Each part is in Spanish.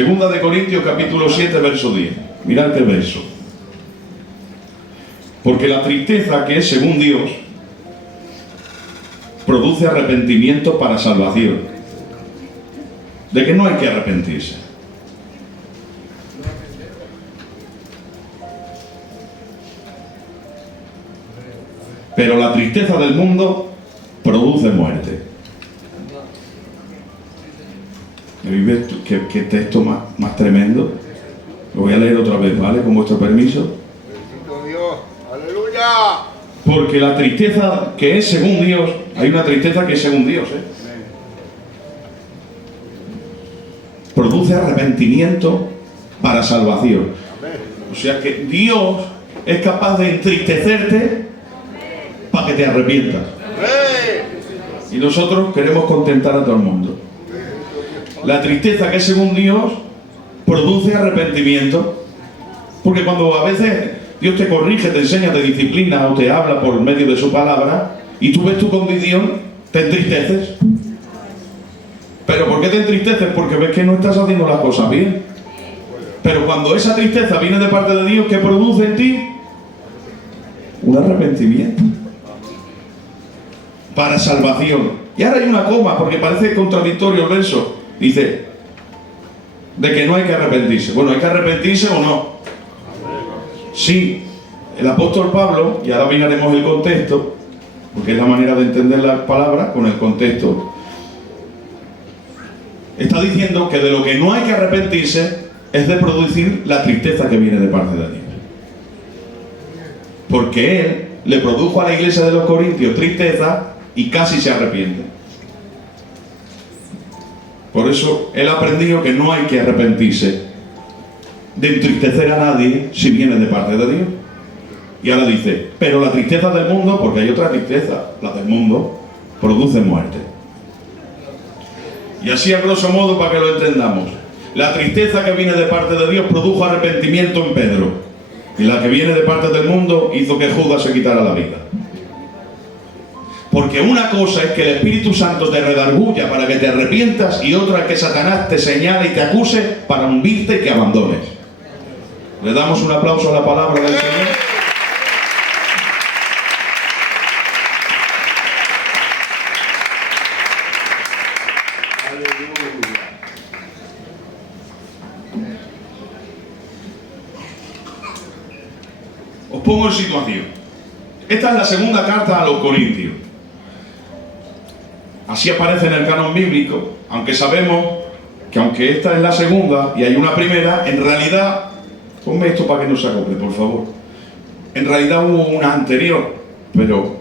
Segunda de Corintios capítulo 7, verso 10. Mirad este verso. Porque la tristeza que es según Dios produce arrepentimiento para salvación. De que no hay que arrepentirse. Pero la tristeza del mundo produce muerte. ¿Veis qué texto más tremendo? Lo voy a leer otra vez, ¿vale? Con vuestro permiso. Bendito Dios. ¡Aleluya! Porque la tristeza que es según Dios, hay una tristeza que es según Dios, produce arrepentimiento para salvación. O sea que Dios es capaz de entristecerte para que te arrepientas. Y nosotros queremos contentar a todo el mundo. La tristeza que es según Dios produce arrepentimiento. Porque cuando a veces Dios te corrige, te enseña, te disciplina o te habla por medio de su palabra y tú ves tu condición, te entristeces. ¿Pero por qué te entristeces? Porque ves que no estás haciendo las cosas bien. Pero cuando esa tristeza viene de parte de Dios, ¿qué produce en ti? Un arrepentimiento para salvación. Y ahora hay una coma, porque parece contradictorio el verso. Dice, de que no hay que arrepentirse. Bueno, ¿hay que arrepentirse o no? Sí, el apóstol Pablo, y ahora miraremos el contexto, porque es la manera de entender las palabras con el contexto. Está diciendo que de lo que no hay que arrepentirse es de producir la tristeza que viene de parte de Dios. Porque Él le produjo a la iglesia de los Corintios tristeza y casi se arrepiente. Por eso Él ha aprendido que no hay que arrepentirse de entristecer a nadie si viene de parte de Dios. Y ahora dice, pero la tristeza del mundo, porque hay otra tristeza, la del mundo, produce muerte. Y así a grosso modo, para que lo entendamos, la tristeza que viene de parte de Dios produjo arrepentimiento en Pedro, y la que viene de parte del mundo hizo que Judas se quitara la vida. Porque una cosa es que el Espíritu Santo te redarguya para que te arrepientas, y otra es que Satanás te señale y te acuse para hundirte y que abandones. Le damos un aplauso a la palabra del Señor. Os pongo en situación. Esta es la segunda carta a los Corintios. Así aparece en el canon bíblico, aunque sabemos que aunque esta es la segunda y hay una primera, en realidad, ponme esto para que no se acople, por favor. En realidad hubo una anterior, pero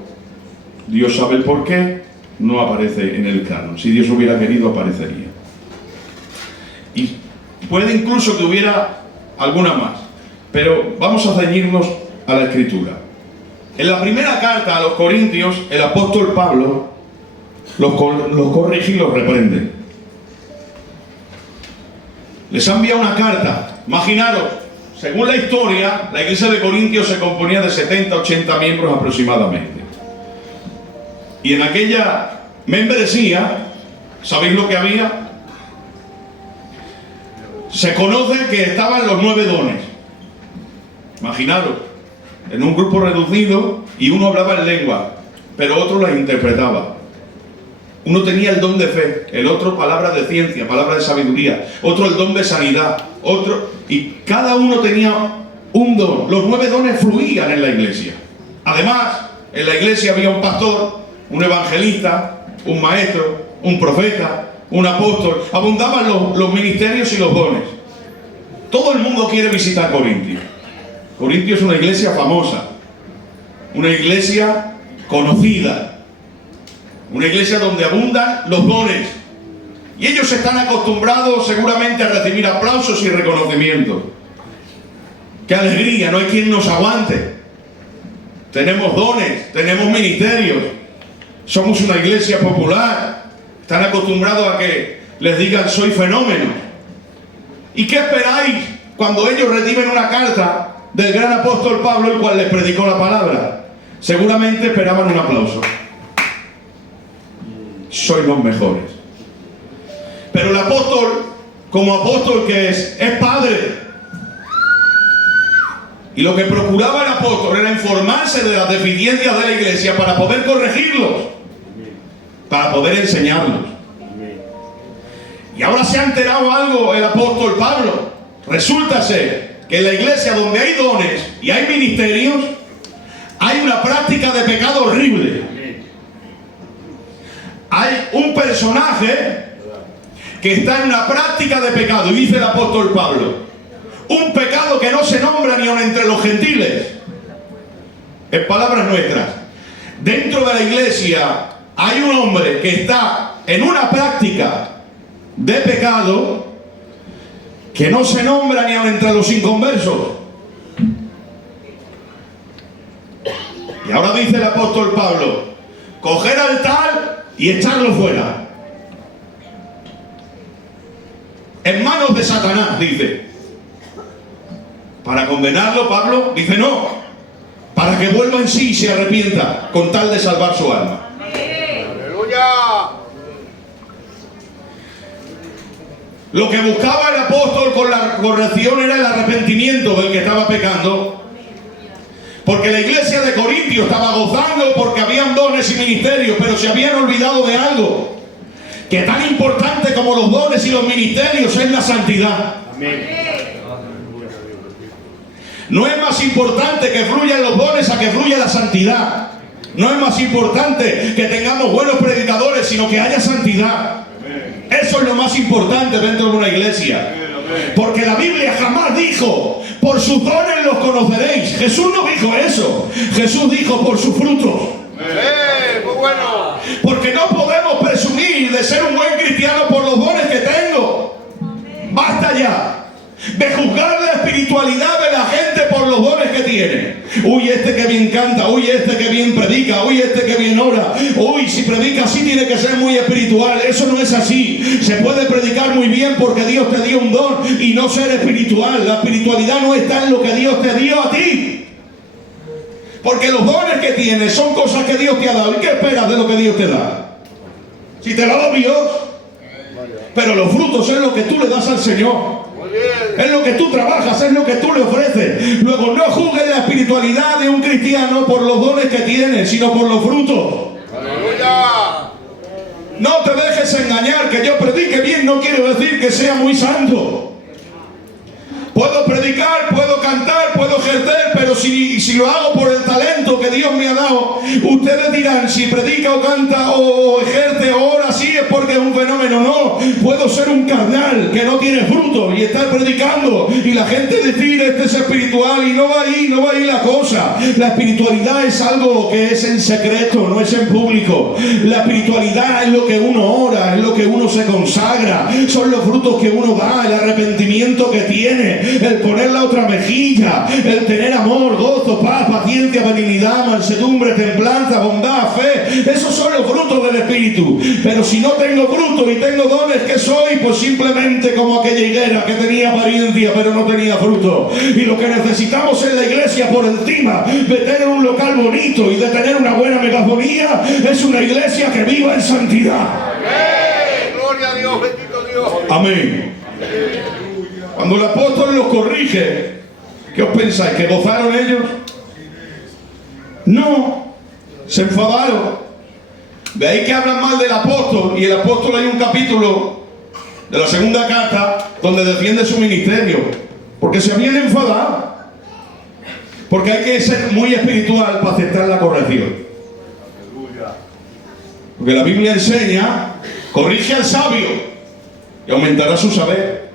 Dios sabe el por qué, no aparece en el canon. Si Dios hubiera querido, aparecería. Y puede incluso que hubiera alguna más, pero vamos a ceñirnos a la Escritura. En la primera carta a los Corintios, el apóstol Pablo los corrige y los reprende. Les ha enviado una carta. Imaginaros, según la historia, la iglesia de Corintios se componía de 70-80 miembros aproximadamente. Y en aquella membresía, ¿sabéis lo que había? Se conoce que estaban los 9 dones. Imaginaros, en un grupo reducido, y uno hablaba en lengua, pero otro las interpretaba. Uno tenía el don de fe, el otro palabra de ciencia, palabra de sabiduría, otro el don de sanidad, otro, y cada uno tenía un don. Los 9 dones fluían en la iglesia. Además, en la iglesia había un pastor, un evangelista, un maestro, un profeta, un apóstol. Abundaban los ministerios y los dones. Todo el mundo quiere visitar Corintio. Corintio es una iglesia famosa, una iglesia conocida, una iglesia donde abundan los dones. Y ellos están acostumbrados seguramente a recibir aplausos y reconocimiento. ¡Qué alegría! No hay quien nos aguante. Tenemos dones, tenemos ministerios. Somos una iglesia popular. Están acostumbrados a que les digan soy fenómeno. ¿Y qué esperáis cuando ellos reciben una carta del gran apóstol Pablo, el cual les predicó la palabra? Seguramente esperaban un aplauso. Sois los mejores. Pero el apóstol como apóstol que es padre. Y lo que procuraba el apóstol era informarse de las deficiencias de la iglesia para poder corregirlos, para poder enseñarlos. Y ahora se ha enterado algo el apóstol Pablo. Resulta ser que en la iglesia donde hay dones y hay ministerios, hay una práctica de pecado horrible. Hay un personaje que está en una práctica de pecado, y dice el apóstol Pablo, un pecado que no se nombra ni aun entre los gentiles. En palabras nuestras, dentro de la iglesia hay un hombre que está en una práctica de pecado que no se nombra ni aun entre los inconversos. Y ahora dice el apóstol Pablo, coger al tal y echarlo fuera. En manos de Satanás, dice. Para condenarlo, Pablo dice no, para que vuelva en sí y se arrepienta, con tal de salvar su alma. ¡Aleluya! Lo que buscaba el apóstol con la corrección era el arrepentimiento del que estaba pecando. Porque la iglesia de Corintio estaba gozando porque habían dones y ministerios, pero se habían olvidado de algo, que tan importante como los dones y los ministerios es la santidad. Amén. No es más importante que fluyan los dones a que fluya la santidad. No es más importante que tengamos buenos predicadores, sino que haya santidad. Eso es lo más importante dentro de una iglesia. Porque la Biblia jamás dijo, por sus dones los conoceréis. Jesús no dijo eso. Jesús dijo, por sus frutos. Muy bueno. Porque no podemos presumir de ser un buen cristiano por los dones que tengo. Basta ya de juzgar la espiritualidad de la gente por los dones que tiene. Uy, este que bien canta, uy, este que bien predica, uy, este que bien ora, uy, si predica así tiene que ser muy espiritual. Eso no es así. Se puede predicar muy bien porque Dios te dio un don y no ser espiritual. La espiritualidad no está en lo que Dios te dio a ti. Porque los dones que tienes son cosas que Dios te ha dado. ¿Y qué esperas de lo que Dios te da? Si te lo da Dios, pero los frutos es lo que tú le das al Señor. Es lo que tú trabajas, es lo que tú le ofreces. Luego no juzgues la espiritualidad de un cristiano por los dones que tiene, sino por los frutos. ¡Aleluya! No te dejes engañar. Que yo predique bien no quiere decir que sea muy santo. Puedo predicar, puedo cantar, puedo ejercer, pero si lo hago por el talento que Dios me ha dado, ustedes dirán, si predica o canta o ejerce o ora así es porque es un fenómeno. No, puedo ser un carnal que no tiene fruto y estar predicando y la gente decir, este es espiritual, y no va ahí la cosa. La espiritualidad es algo que es en secreto, no es en público. La espiritualidad es lo que uno ora, es lo que uno se consagra, son los frutos que uno da, el arrepentimiento que tiene, el poner la otra mejilla, el tener amor, gozo, paz, paciencia, benignidad, mansedumbre, templanza, bondad, fe. Esos son los frutos del Espíritu. Pero si no tengo frutos y tengo dones, ¿qué soy? Pues simplemente como aquella higuera que tenía apariencia pero no tenía fruto. Y lo que necesitamos en la iglesia, por encima de tener un local bonito y de tener una buena megafonía, es una iglesia que viva en santidad. Gloria a Dios, bendito Dios. Amén. Cuando el apóstol los corrige, ¿qué os pensáis? ¿Que gozaron ellos? No, se enfadaron. De ahí que hablan mal del apóstol, y el apóstol, hay un capítulo de la segunda carta donde defiende su ministerio, porque se habían enfadado. Porque hay que ser muy espiritual para aceptar la corrección. Porque la Biblia enseña, corrige al sabio y aumentará su saber.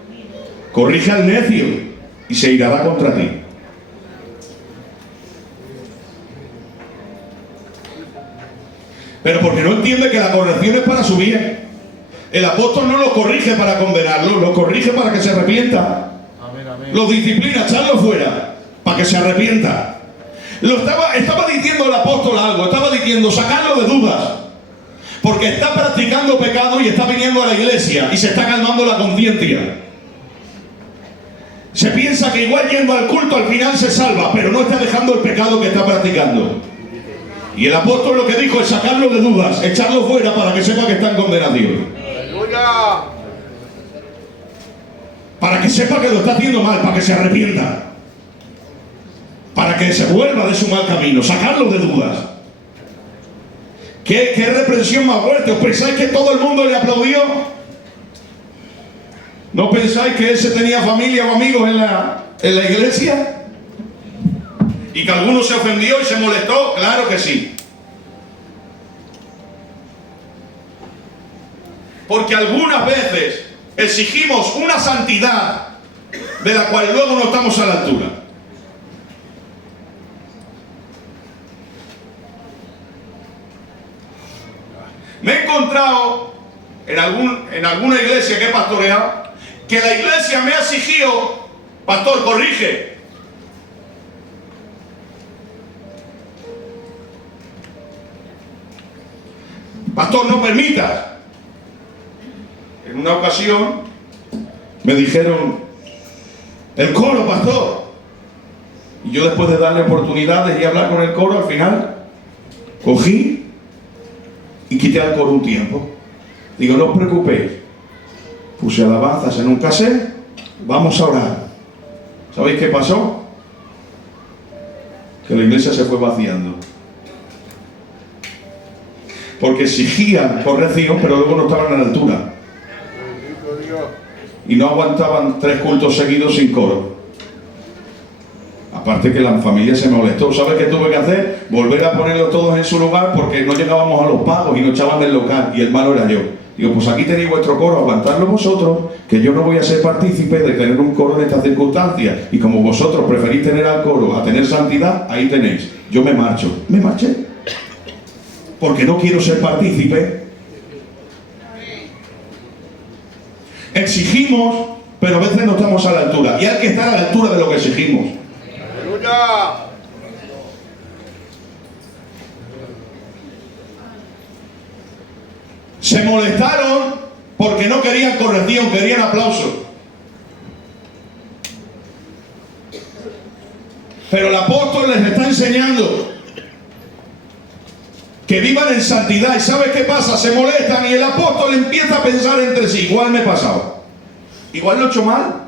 Corrige al necio y se irá contra ti. Pero porque no entiende que la corrección es para su bien. El apóstol no lo corrige para condenarlo, lo corrige para que se arrepienta. Los disciplina, echarlo fuera, para que se arrepienta. Estaba diciendo el apóstol algo, estaba diciendo sacarlo de dudas. Porque está practicando pecado y está viniendo a la iglesia y se está calmando la conciencia. Se piensa que igual yendo al culto al final se salva, pero no está dejando el pecado que está practicando. Y el apóstol lo que dijo es sacarlo de dudas, echarlo fuera para que sepa que está en condenación. ¡Aleluya! para que sepa que lo está haciendo mal, para que se arrepienta, para que se vuelva de su mal camino, sacarlo de dudas. ¿Qué reprensión más fuerte? ¿Os pensáis que todo el mundo le aplaudió? ¿No pensáis que ese tenía familia o amigos en la iglesia? ¿Y que alguno se ofendió y se molestó? Claro que sí. Porque algunas veces exigimos una santidad de la cual luego no estamos a la altura. Me he encontrado en alguna iglesia que he pastoreado que la iglesia me ha exigido: pastor, corrige. Pastor, no permitas. En una ocasión me dijeron: el coro, pastor. Y yo, después de darle oportunidades y hablar con el coro, al final cogí y quité al coro un tiempo. Digo: no os preocupéis. Puse alabanzas en un cassette, vamos a orar. ¿Sabéis qué pasó? Que la iglesia se fue vaciando. Porque exigían corrección, pero luego no estaban a la altura. Y no aguantaban 3 cultos seguidos sin coro. Aparte que la familia se molestó. ¿Sabes qué tuve que hacer? Volver a ponerlos todos en su lugar, porque no llegábamos a los pagos y nos echaban del local, y el malo era yo. Digo: pues aquí tenéis vuestro coro, aguantadlo vosotros, que yo no voy a ser partícipe de tener un coro en estas circunstancias. Y como vosotros preferís tener al coro a tener santidad, ahí tenéis. Yo me marcho. Me marché. Porque no quiero ser partícipe. Exigimos, pero a veces no estamos a la altura. Y hay que estar a la altura de lo que exigimos. ¡Aleluya! Se molestaron porque no querían corrección, querían aplauso. Pero el apóstol les está enseñando que vivan en santidad. ¿Y sabes qué pasa? Se molestan y el apóstol empieza a pensar entre sí: igual me he pasado, igual lo he hecho mal,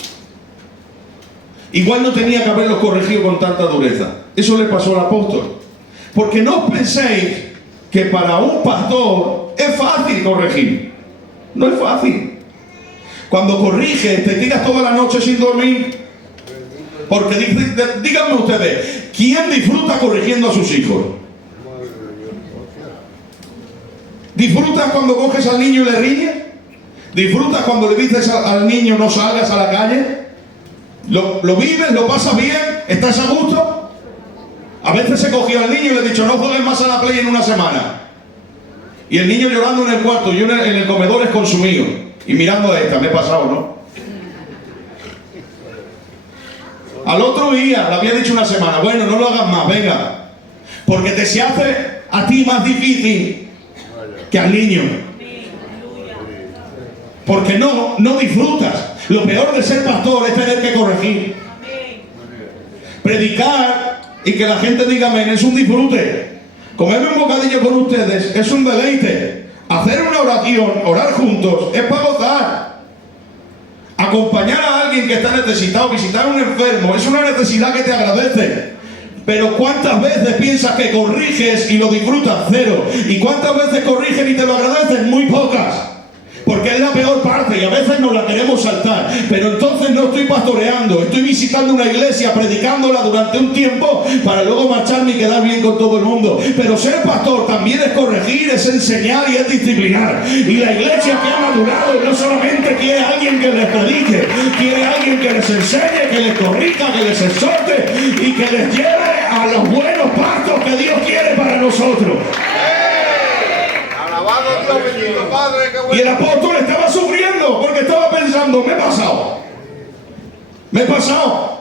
igual no tenía que haberlos corregido con tanta dureza. Eso le pasó al apóstol. Porque no os penséis que para un pastor es fácil corregir. No es fácil. Cuando corriges, te tiras toda la noche sin dormir. Porque díganme ustedes, ¿quién disfruta corrigiendo a sus hijos? ¿Disfrutas cuando coges al niño y le riñes? ¿Disfrutas cuando le dices al niño: no salgas a la calle? ¿Lo vives? ¿Lo pasas bien? ¿Estás a gusto? A veces he cogido al niño y le he dicho: no juegues más a la Play en una semana. Y el niño llorando en el cuarto, yo en el comedor es consumido. Y mirando a esta, me he pasado, ¿no? Al otro día, le había dicho una semana: bueno, no lo hagas más, venga. Porque te se hace a ti más difícil que al niño. Porque no disfrutas. Lo peor de ser pastor es tener que corregir. Predicar y que la gente diga amén es un disfrute. Comerme un bocadillo con ustedes es un deleite. Hacer una oración, orar juntos, es para gozar. Acompañar a alguien que está necesitado, visitar a un enfermo, es una necesidad que te agradece. Pero ¿cuántas veces piensas que corriges y lo disfrutas? Cero. ¿Y cuántas veces corrigen y te lo agradecen? Muy pocas. Porque es la peor parte y a veces nos la queremos saltar. Pero entonces no estoy pastoreando, estoy visitando una iglesia, predicándola durante un tiempo para luego marcharme y quedar bien con todo el mundo. Pero ser pastor también es corregir, es enseñar y es disciplinar. Y la iglesia que ha madurado no solamente quiere a alguien que les predique, quiere a alguien que les enseñe, que les corrija, que les exhorte y que les lleve a los buenos pastos que Dios quiere para nosotros. Alabado Dios, bendito Padre, qué bueno. Y el apóstol estaba sufriendo porque estaba pensando: me he pasado. Me he pasado.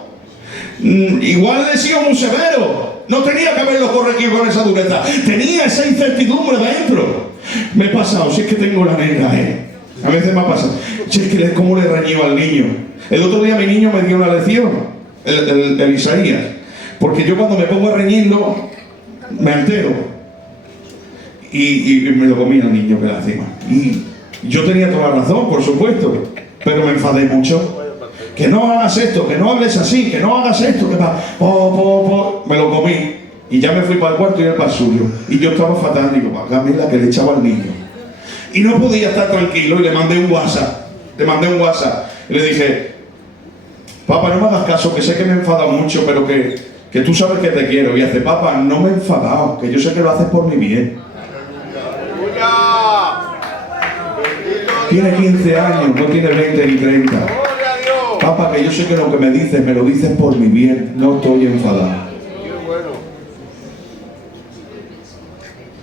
Igual he sido muy severo. No tenía que haberlo corregido con esa dureza. Tenía esa incertidumbre dentro. Me he pasado. Si es que tengo la negra, A veces me ha pasado. Si es que cómo le reñido al niño. El otro día mi niño me dio una lección. El Isaías. Porque yo cuando me pongo a reñirlo, me altero. Y me lo comía el niño que lástima. Y yo tenía toda la razón, por supuesto, pero me enfadé mucho. que no hagas esto, que no hables así, que no hagas esto, que me lo comí. Y ya me fui para el cuarto y él para el suyo. Y yo estaba fatal, digo, válgame la que le echaba al niño. Y no podía estar tranquilo y le mandé un WhatsApp. Y le dije, papá, no me hagas caso, que sé que me he enfadado mucho, pero que tú sabes que te quiero. Y hace, papá, no me he enfadado, que yo sé que lo haces por mi bien. Tiene 15 años, no tiene 20 ni 30. Papá, que yo sé que lo que me dices lo dices por mi bien, no estoy enfadado.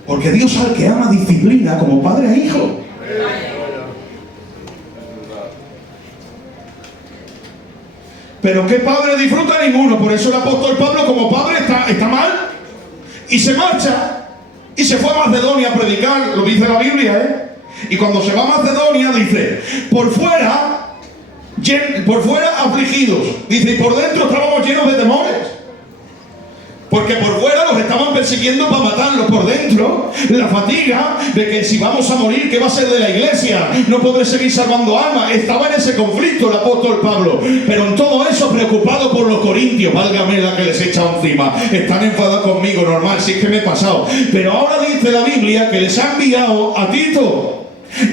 Porque Dios al que ama disciplina como padre e hijo. Pero ¿qué padre disfruta? Ninguno. Por eso el apóstol Pablo como padre está mal. Y se marcha. Y se fue a Macedonia a predicar. Lo dice la Biblia, Y cuando se va a Macedonia dice, por fuera afligidos. Dice, y por dentro estábamos llenos de temores. Porque por fuera los estaban persiguiendo para matarlos. Por dentro, la fatiga de que si vamos a morir, ¿qué va a ser de la iglesia? No podré seguir salvando almas. Estaba en ese conflicto el apóstol Pablo. Pero en todo eso, preocupado por los corintios. Válgame la que les he echado encima. Están enfadados conmigo, normal, si es que me he pasado. Pero ahora dice la Biblia que les ha enviado a Tito.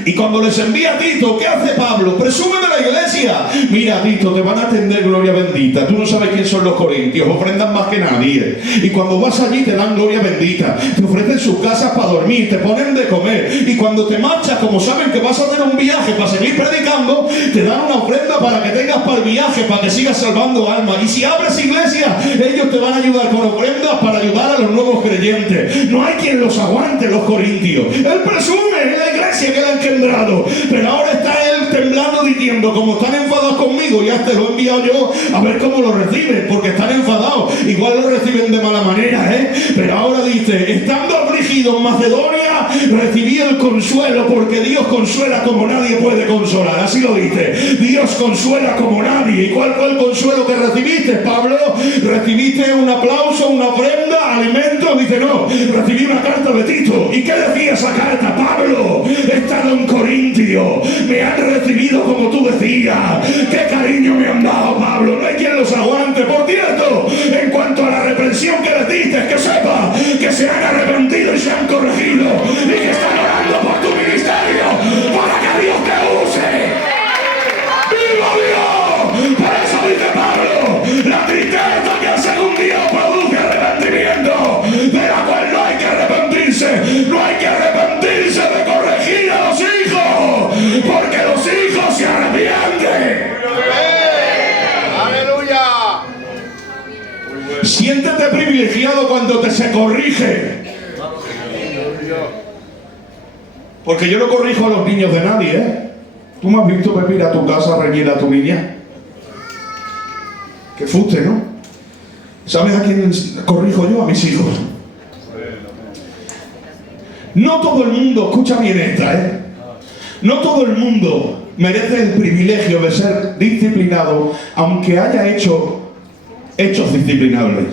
Y cuando les envía a Tito, ¿qué hace Pablo? Presume de la iglesia. Mira, Tito, te van a atender gloria bendita. Tú no sabes quién son los corintios, ofrendan más que nadie. Y cuando vas allí te dan gloria bendita. Te ofrecen sus casas para dormir, te ponen de comer. Y cuando te marchas, como saben que vas a hacer un viaje para seguir predicando, te dan una ofrenda para que tengas para el viaje, para que sigas salvando almas. Y si abres iglesia, ellos te van a ayudar con ofrendas para ayudar a los nuevos creyentes. No hay quien los aguante, los corintios. Él presume en la iglesia que la engendrado, pero ahora está él temblando diciendo, como están enfadados conmigo, ya te lo he enviado yo, a ver cómo lo reciben, porque están enfadados, igual lo reciben de mala manera, pero ahora dice, estando afligido en Macedonia, recibí el consuelo, porque Dios consuela como nadie puede consolar. Así lo dice, Dios consuela como nadie. ¿Y cuál fue el consuelo que recibiste, Pablo? ¿Recibiste un aplauso, una ofrenda, alimentos? Dice, no, recibí una carta de Tito. ¿Y qué decía esa carta? Pablo, he estado en Corintio, me han recibido como tú decías. Qué cariño me han dado, Pablo, no hay quien los aguante. Por cierto, en cuanto a la reprensión que les diste, que sepa que se han arrepentido y se han corregido, y que están orando por tu ministerio para que Dios te use. ¡Viva Dios! Por eso dice Pablo, la tristeza que al segundo día produce arrepentimiento, de la cual no hay que arrepentirse, no hay que arrepentirse de corregir a los hijos, porque los hijos se arrepienten. ¡Aleluya! Siéntete privilegiado cuando te se corrige. Porque yo no corrijo a los niños de nadie, Tú me has visto venir a tu casa a reñir a tu niña. Qué fuste, ¿no? ¿Sabes a quién corrijo yo? A mis hijos. No todo el mundo, escucha bien esta, no todo el mundo merece el privilegio de ser disciplinado, aunque haya hecho hechos disciplinables.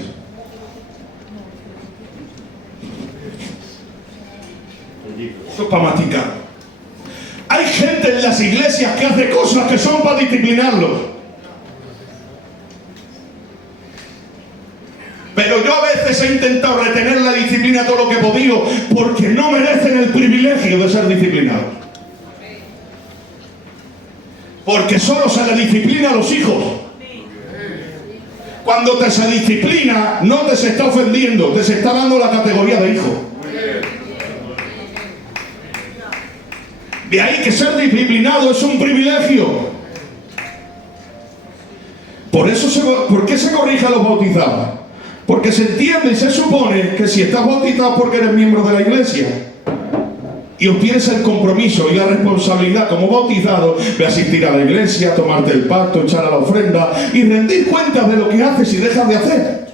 Esto es para masticar. Hay gente en las iglesias que hace cosas que son para disciplinarlos. Pero yo a veces he intentado retener la disciplina todo lo que he podido, porque no merecen el privilegio de ser disciplinados. Porque solo se le disciplina a los hijos. Cuando te se disciplina, no te se está ofendiendo, te se está dando la categoría de hijo. De ahí que ser disciplinado es un privilegio. ¿Por qué se corrige a los bautizados? Porque se entiende y se supone que si estás bautizado porque eres miembro de la iglesia y obtienes el compromiso y la responsabilidad como bautizado de asistir a la iglesia, tomarte el pacto, echar a la ofrenda y rendir cuentas de lo que haces y dejas de hacer.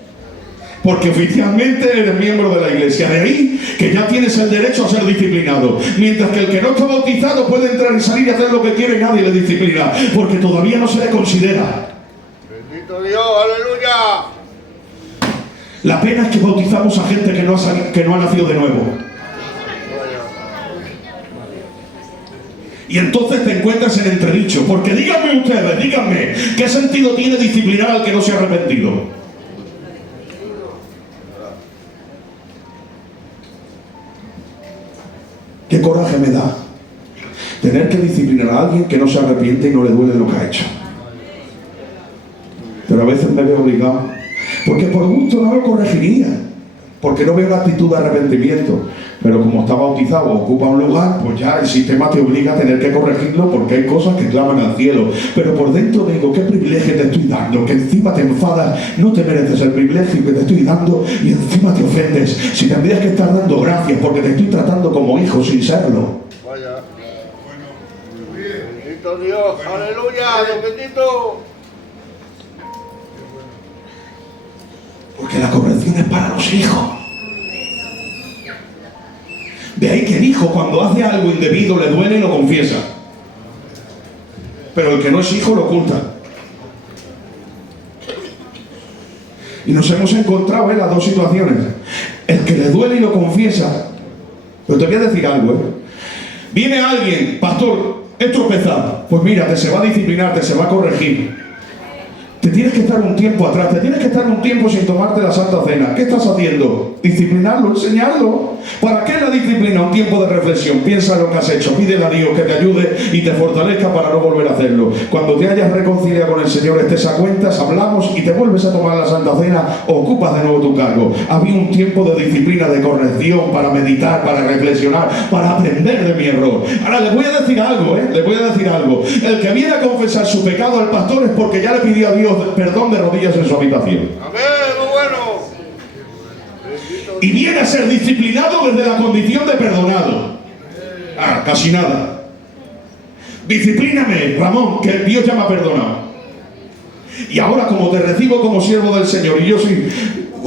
Porque oficialmente eres miembro de la iglesia. De ahí que ya tienes el derecho a ser disciplinado. Mientras que el que no está bautizado puede entrar y salir y hacer lo que quiere y nadie le disciplina. Porque todavía no se le considera. Bendito Dios, aleluya. La pena es que bautizamos a gente que no ha nacido de nuevo. Y entonces te encuentras en entredicho, porque díganme ustedes, díganme, ¿qué sentido tiene disciplinar al que no se ha arrepentido? ¿Qué coraje me da tener que disciplinar a alguien que no se arrepiente y no le duele lo que ha hecho? Pero a veces me veo obligado, porque por gusto no lo corregiría, porque no veo una actitud de arrepentimiento. Pero como está bautizado o ocupa un lugar, pues ya el sistema te obliga a tener que corregirlo, porque hay cosas que claman al cielo. Pero por dentro digo, ¿qué privilegio te estoy dando? Que encima te enfadas, no te mereces el privilegio que te estoy dando y encima te ofendes. Si tendrías que estar dando gracias porque te estoy tratando como hijo sin serlo. Vaya. Bendito Dios, aleluya, Dios bendito. Porque la corrección es para los hijos. De ahí que el hijo, cuando hace algo indebido, le duele y lo confiesa. Pero el que no es hijo lo oculta. Y nos hemos encontrado en las dos situaciones. El que le duele y lo confiesa. Pero te voy a decir algo, Viene alguien, pastor, es tropezado. Pues mira, se va a disciplinar, se va a corregir. Te tienes que estar un tiempo atrás, te tienes que estar un tiempo sin tomarte la Santa Cena. ¿Qué estás haciendo? Disciplinarlo, enseñarlo. ¿Para qué la disciplina? Un tiempo de reflexión. Piensa lo que has hecho, pídele a Dios que te ayude y te fortalezca para no volver a hacerlo. Cuando te hayas reconciliado con el Señor, estés a cuentas, hablamos y te vuelves a tomar la Santa Cena, ocupas de nuevo tu cargo. Había un tiempo de disciplina, de corrección, para meditar, para reflexionar, para aprender de mi error. Ahora les voy a decir algo, les voy a decir algo. El que viene a confesar su pecado al pastor es porque ya le pidió a Dios perdón de rodillas en su habitación. Amén, muy bueno. Y viene a ser disciplinado desde la condición de perdonado. Casi nada. Disciplíname, Ramón, que Dios ya me ha perdonado. Y ahora, como te recibo como siervo del Señor y yo soy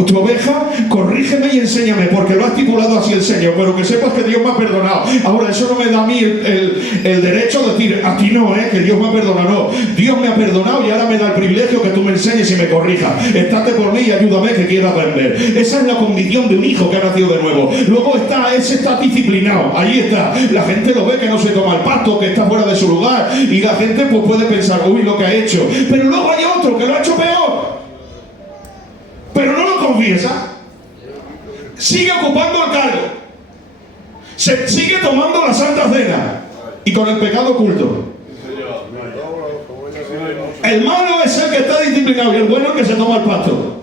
tu oveja, corrígeme y enséñame, porque lo ha estipulado así el Señor, pero que sepas que Dios me ha perdonado. Ahora, eso no me da a mí el derecho de decir, a ti no, que Dios me ha perdonado. No, Dios me ha perdonado y ahora me da el privilegio que tú me enseñes y me corrijas. Estate por mí y ayúdame, que quiero aprender. Esa es la condición de un hijo que ha nacido de nuevo. Luego ese está disciplinado, ahí está. La gente lo ve que no se toma el pacto, que está fuera de su lugar, y la gente pues puede pensar, uy, lo que ha hecho. Pero luego hay otro que lo ha hecho peor, pero no lo confiesa, sigue ocupando el cargo, se sigue tomando la Santa Cena y con el pecado oculto. El malo es el que está disciplinado y el bueno es el que se toma el pacto.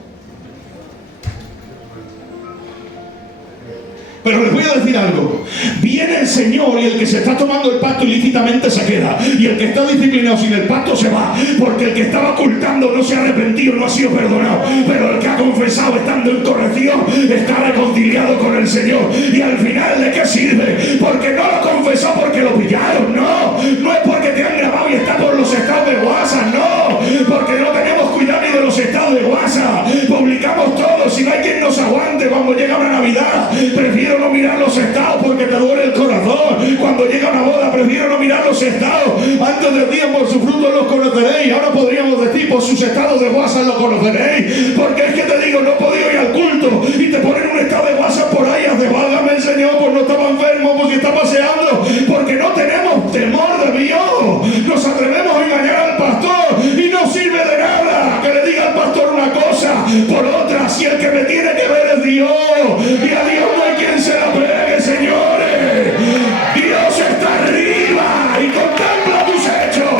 Pero les voy a decir algo. Viene el Señor y el que se está tomando el pacto ilícitamente se queda. Y el que está disciplinado sin el pacto se va. Porque el que estaba ocultando no se ha arrepentido, no ha sido perdonado. Pero el que ha confesado estando en corrección está reconciliado con el Señor. Y al final, ¿de qué sirve? Porque no lo confesó porque lo pillaron, no. No es porque te han grabado y está por los estados de WhatsApp, no. Porque no tenemos cuidado ni de los estados de WhatsApp. Publicamos todo, si no hay quien nos aguante cuando llega una Navidad. Prefiero no mirar los estados porque te duele el corazón. Cuando llega una boda, prefiero no mirar los estados. Antes del día por sus frutos los conoceréis. Ahora podríamos decir por sus estados de WhatsApp los conoceréis. Porque es que te digo, no he podido ir al culto y te ponen un estado de WhatsApp por ahí. Hace, válgame el Señor, pues no estaba enfermo, pues si está paseando. Porque no tenemos temor de Dios. Nos atrevemos a engañar al pastor y no sirve de nada que le diga al pastor una cosa por otra. Si el que me tiene que ver es Dios, y a Dios no hay quien se la pegue, señores. Dios está arriba y contempla tus hechos.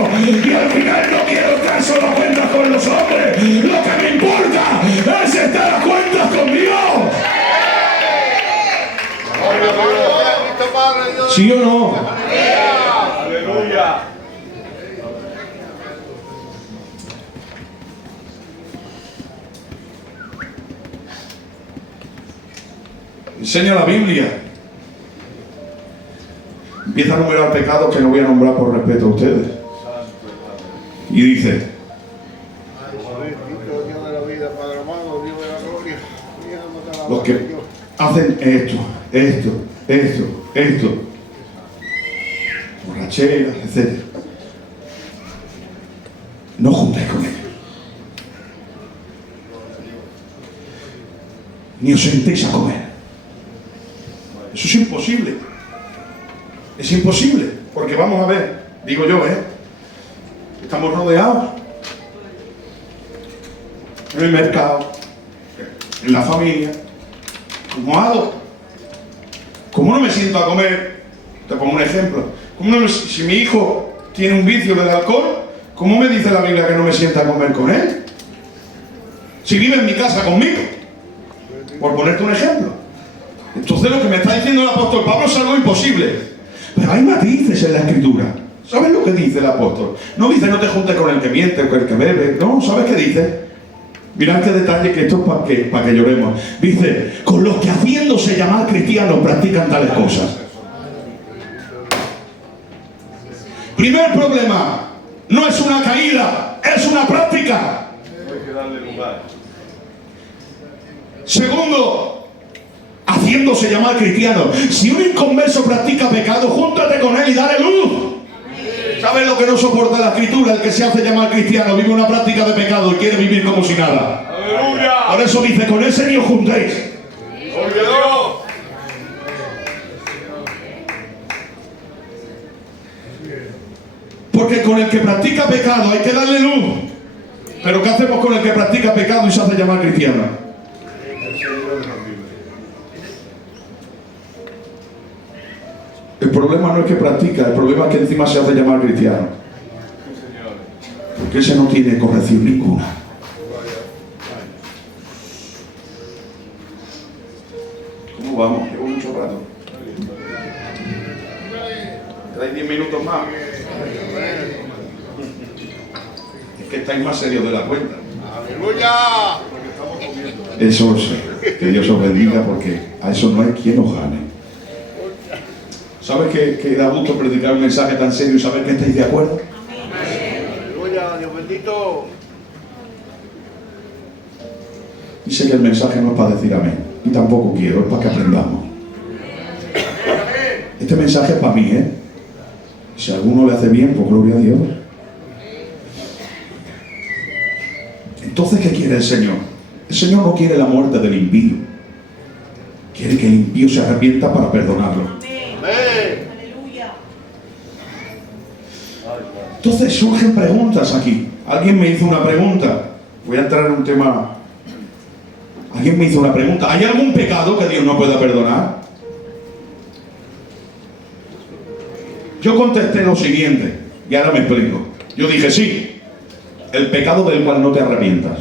Y al final no quiero estar solo a cuentas con los hombres. Lo que me importa es estar a cuentas con Dios. ¿Sí o no? Aleluya. Enseña la Biblia. Empieza a numerar pecados que no voy a nombrar por respeto a ustedes. Y dice: Bendito Dios de la vida, Padre amado, Dios de la gloria. los que hacen esto, borracheras, etc. No juntéis con ellos. Ni os sentéis a comer. Eso es imposible. Es imposible. Porque vamos a ver, digo yo, estamos rodeados. En el mercado, en la familia. ¿Cómo hago? ¿Cómo no me siento a comer? Te pongo un ejemplo. Si mi hijo tiene un vicio del alcohol, ¿cómo me dice la Biblia que no me sienta a comer con él? Si vive en mi casa conmigo. Por ponerte un ejemplo. Entonces lo que me está diciendo el apóstol Pablo es algo imposible. Pero hay matices en la escritura. ¿Sabes lo que dice el apóstol? No dice no te juntes con el que miente o con el que bebe. No, ¿sabes qué dice? Mirad qué detalle, que esto es para que lloremos. Dice, con los que haciéndose llamar cristianos practican tales cosas. Primer problema, no es una caída, es una práctica. Hay que darle lugar. Segundo, haciéndose llamar cristiano. Si un inconverso practica pecado, júntate con él y dale luz. ¿Sabes lo que no soporta la escritura? El que se hace llamar cristiano vive una práctica de pecado y quiere vivir como si nada. ¡Aleluya! Por eso dice, con ese ni os juntéis. ¡Gloria a Dios! Porque con el que practica pecado hay que darle luz. Pero ¿qué hacemos con el que practica pecado y se hace llamar cristiano? El problema no es que practica, el problema es que encima se hace llamar cristiano. Porque ese no tiene corrección ninguna. ¿Cómo vamos? Llevo mucho rato. ¿Traes 10 minutos más? Es que estáis más serios de la cuenta. ¡Aleluya! Eso sí, que Dios os bendiga, porque a eso no hay quien os gane. ¿Sabes que da gusto predicar un mensaje tan serio y saber que estáis de acuerdo? ¡Aleluya! ¡Dios bendito! Y sé que el mensaje no es para decir amén, y tampoco quiero, es para que aprendamos. Este mensaje es para mí, Si a alguno le hace bien, pues gloria a Dios. Entonces, ¿qué quiere el Señor? El Señor no quiere la muerte del impío. Quiere que el impío se arrepienta para perdonarlo. ¡Amén! Entonces surgen preguntas aquí. Alguien me hizo una pregunta. Voy a entrar en un tema. Alguien me hizo una pregunta. ¿Hay algún pecado que Dios no pueda perdonar? Yo contesté lo siguiente, y ahora me explico. Yo dije sí, el pecado del cual no te arrepientas.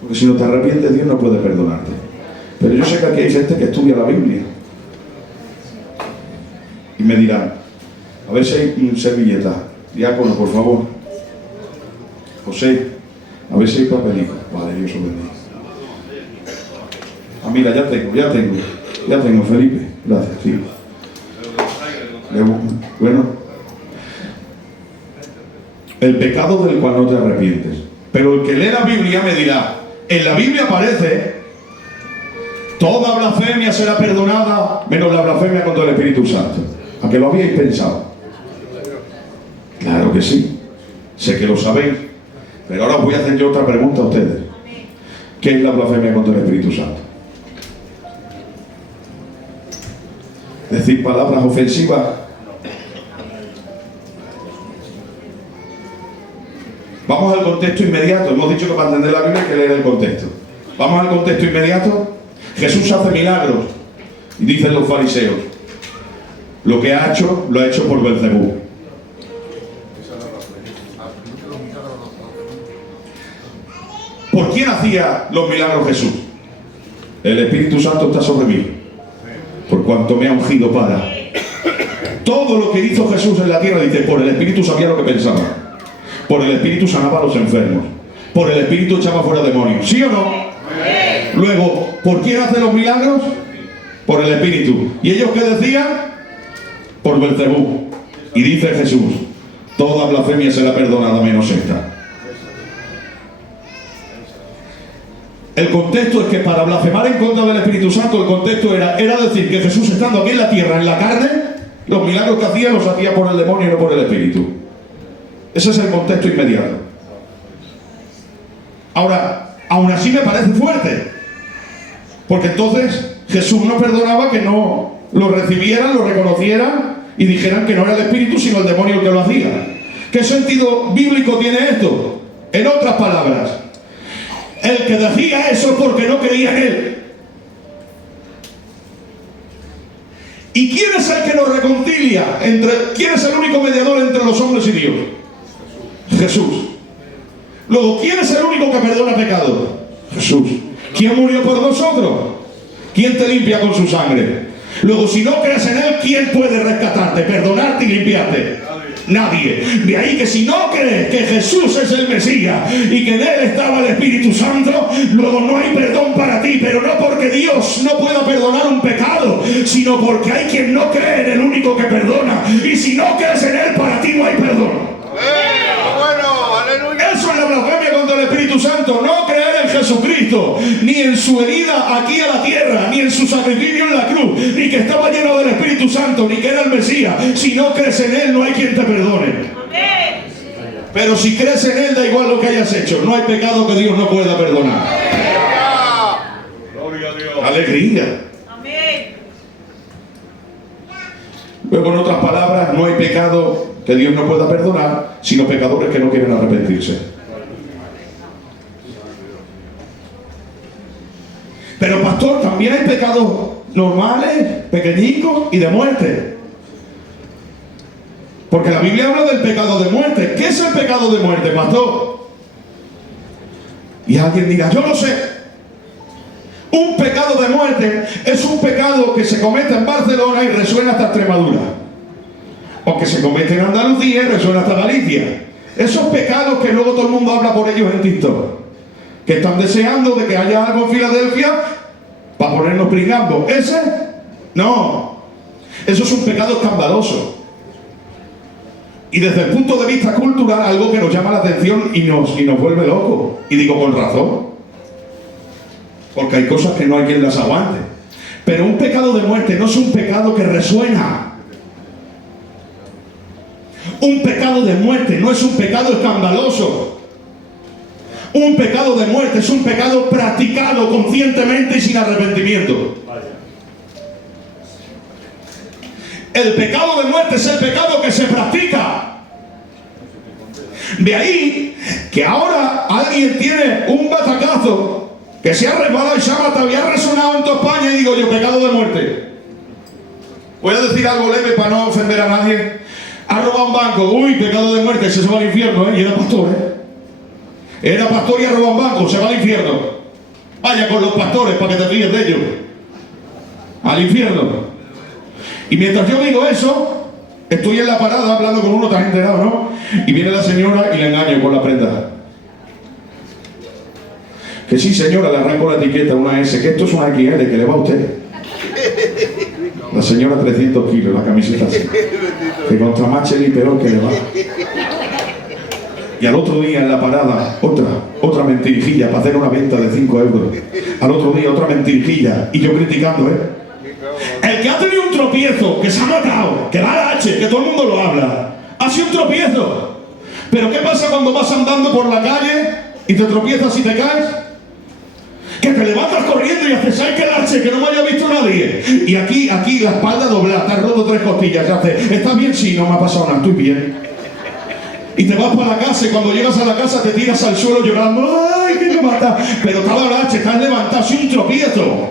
Porque si no te arrepientes, Dios no puede perdonarte. Pero yo sé que aquí hay gente que estudia la Biblia. Y me dirán, a ver si hay servilleta. Diácono, por favor. José, a ver si hay papelico. Vale, Dios os bendiga. Ah, mira, ya tengo, Felipe. Gracias, sí. Bueno, el pecado del cual no te arrepientes. Pero el que lee la Biblia me dirá, en la Biblia aparece, toda blasfemia será perdonada, menos la blasfemia contra el Espíritu Santo. ¿A qué lo habíais pensado? Claro que sí, sé que lo sabéis. Pero ahora os voy a hacer yo otra pregunta a ustedes. ¿Qué es la blasfemia contra el Espíritu Santo? Decir palabras ofensivas. Vamos al contexto inmediato. Hemos dicho que para entender la Biblia hay que leer el contexto. Vamos al contexto inmediato. Jesús hace milagros. Y dicen los fariseos, lo que ha hecho, lo ha hecho por Belcebú. ¿Por quién hacía los milagros Jesús? El Espíritu Santo está sobre mí, por cuanto me ha ungido para. Todo lo que hizo Jesús en la tierra, dice, por el Espíritu sabía lo que pensaba. Por el Espíritu sanaba a los enfermos. Por el Espíritu echaba fuera demonios. ¿Sí o no? Luego, ¿por quién hace los milagros? Por el Espíritu. ¿Y ellos qué decían? Por Belcebú. Y dice Jesús, toda blasfemia será perdonada menos esta. El contexto es que para blasfemar en contra del Espíritu Santo, el contexto era decir que Jesús, estando aquí en la tierra, en la carne, los milagros que hacía los hacía por el demonio y no por el Espíritu. Ese es el contexto inmediato. Ahora, aún así me parece fuerte, porque entonces Jesús no perdonaba que no lo recibieran, lo reconocieran y dijeran que no era el espíritu sino el demonio el que lo hacía. ¿Qué sentido bíblico tiene esto? En otras palabras, el que decía eso es porque no creía en él. ¿Y quién es el que nos reconcilia? ¿Quién es el único mediador entre los hombres y Dios? Jesús. Luego, ¿quién es el único que perdona pecado? Jesús. ¿Quién murió por nosotros? ¿Quién te limpia con su sangre? Luego, si no crees en él, ¿quién puede rescatarte, perdonarte y limpiarte? Nadie. De ahí que si no crees que Jesús es el Mesías y que en él estaba el Espíritu Santo, luego no hay perdón para ti, pero no porque Dios no pueda perdonar un pecado, sino porque hay quien no cree en el único que perdona, y si no crees en él, para ti no hay perdón. Bueno, aleluya. Eso es la blasfemia contra el Espíritu Santo, no creer en Jesucristo, ni en su venida aquí a la tierra, ni en su sacrificio en la cruz, ni que estaba lleno del Espíritu Santo, ni que era el Mesías. Si no crees en él, no hay quien te perdone. Pero si crees en él, da igual lo que hayas hecho, no hay pecado que Dios no pueda perdonar. Gloria a Dios. Alegría. Luego, en otras palabras, no hay pecado que Dios no pueda perdonar, sino pecadores que no quieren arrepentirse. Pero pastor, también hay pecados normales, pequeñicos y de muerte. Porque la Biblia habla del pecado de muerte. ¿Qué es el pecado de muerte, pastor? Y alguien dirá, yo lo sé. Un pecado de muerte es un pecado que se comete en Barcelona y resuena hasta Extremadura. O que se comete en Andalucía y resuena hasta Galicia. Esos pecados que luego todo el mundo habla por ellos en TikTok. Que están deseando de que haya algo en Filadelfia para ponernos pringambos. ¿Ese? No. Eso es un pecado escandaloso. Y desde el punto de vista cultural, algo que nos llama la atención y nos vuelve locos. Y digo con razón. Porque hay cosas que no hay quien las aguante. Pero un pecado de muerte no es un pecado que resuena. Un pecado de muerte no es un pecado escandaloso. Un pecado de muerte es un pecado practicado conscientemente y sin arrepentimiento. El pecado de muerte es el pecado que se practica. De ahí que ahora alguien tiene un batacazo que se ha resbalado y se ha matado y ha resonado en toda España, y digo yo, pecado de muerte. Voy a decir algo leve para no ofender a nadie. Ha robado un banco, uy, pecado de muerte, se va al infierno, y era pastor, Era pastor y ha robado un banco, se va al infierno. Vaya con los pastores para que te ríes de ellos. Al infierno. Y mientras yo digo eso, estoy en la parada hablando con uno, tan enterado, ¿no? Y viene la señora y le engaño con la prenda. Que sí, señora, le arranco la etiqueta, una S, que esto es una XL, que le va a usted. La señora 300 kilos, la camiseta así. Que contra Macheli peor que le va. Y al otro día en la parada, otra mentirijilla para hacer una venta de 5 euros. Al otro día otra mentirijilla. Y yo criticando, El que ha tenido un tropiezo, que se ha matado, que va a la H, que todo el mundo lo habla, ha sido un tropiezo. Pero ¿qué pasa cuando vas andando por la calle y te tropiezas y te caes? Que te levantas corriendo y haces, ¡ay, que lache, que no me haya visto nadie! Y aquí la espalda doblada, te has roto 3 costillas, y haces, ¿estás bien? Sí, no me ha pasado nada, estoy bien. Y te vas para la casa y cuando llegas a la casa te tiras al suelo llorando, ¡ay, que me mata! Pero estaba lache, estás levantado, ha sido un tropiezo.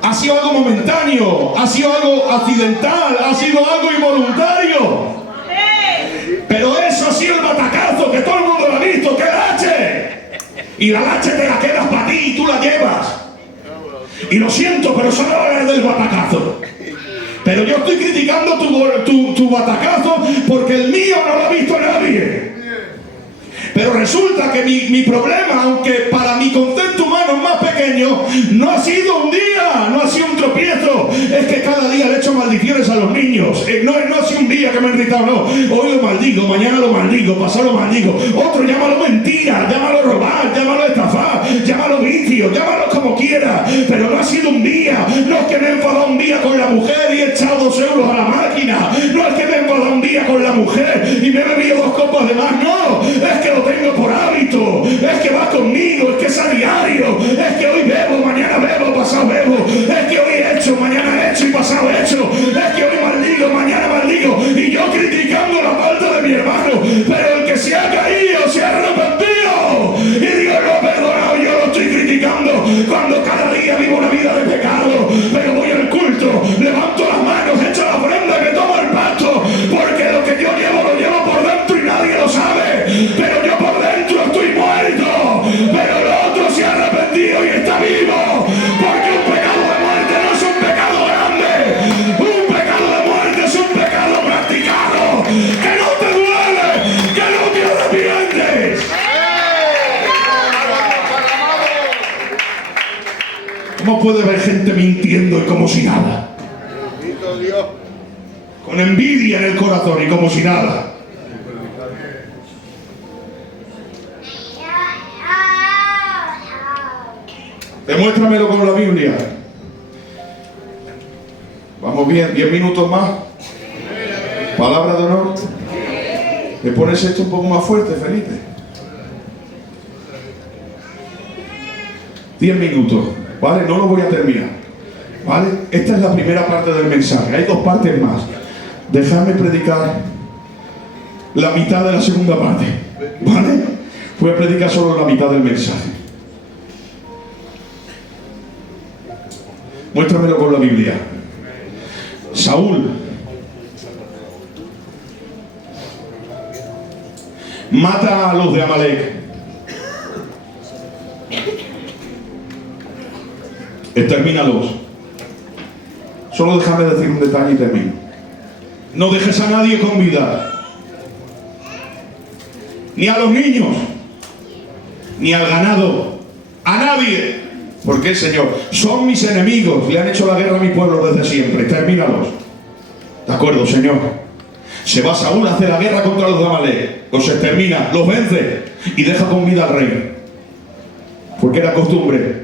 Ha sido algo momentáneo, ha sido algo accidental, ha sido algo involuntario. Pero eso ha sido el batacazo, que todo el mundo lo ha visto, ¡que lache! Y la lache te la quedas para ti y tú la llevas. Y lo siento, pero eso no va a hablar del batacazo. Pero yo estoy criticando tu batacazo porque el mío no lo ha visto nadie. Pero resulta que mi problema, aunque para mi concepto humano es más pequeño, no ha sido un día, no ha sido un tropiezo. Es que cada día le echo maldiciones a los niños. No ha sido un día que me han gritado, no. Hoy lo maldigo, mañana lo maldigo, pasado lo maldigo. Otro, llámalo mentira, llámalo robar, llámalo estafar, llámalo vicio, llámalo como quiera. Pero no ha sido un día. No es que me he enfadado un día con la mujer y he echado 2 euros a la máquina. No es que me he enfadado un día con la mujer y me he bebido 2 copas de más. No, es que lo tengo por hábito, es que va conmigo, es que es a diario, es que hoy bebo, mañana bebo, pasado bebo, es que hoy he hecho, mañana he hecho y ¿Cómo puede haber gente mintiendo y como si nada? Bendito Dios. Con envidia en el corazón y como si nada. Demuéstramelo con la Biblia. Vamos bien, 10 minutos más. Palabra de honor. ¿Me pones esto un poco más fuerte, Felipe? 10 minutos, ¿vale? No lo voy a terminar, ¿vale? Esta es la primera parte del mensaje. Hay 2 partes más. Dejadme predicar la mitad de la segunda parte, ¿vale? Voy a predicar solo la mitad del mensaje. Muéstramelo con la Biblia. Saúl mata a los de Amalek. Extermínalos. Solo déjame decir un detalle y termino. No dejes a nadie con vida, ni a los niños, ni al ganado, a nadie, porque Señor, son mis enemigos, le han hecho la guerra a mi pueblo desde siempre. Extermínalos. De acuerdo, Señor. Se va Saúl a hacer la guerra contra los de Amalek, los extermina, los vence y deja con vida al rey, porque era costumbre,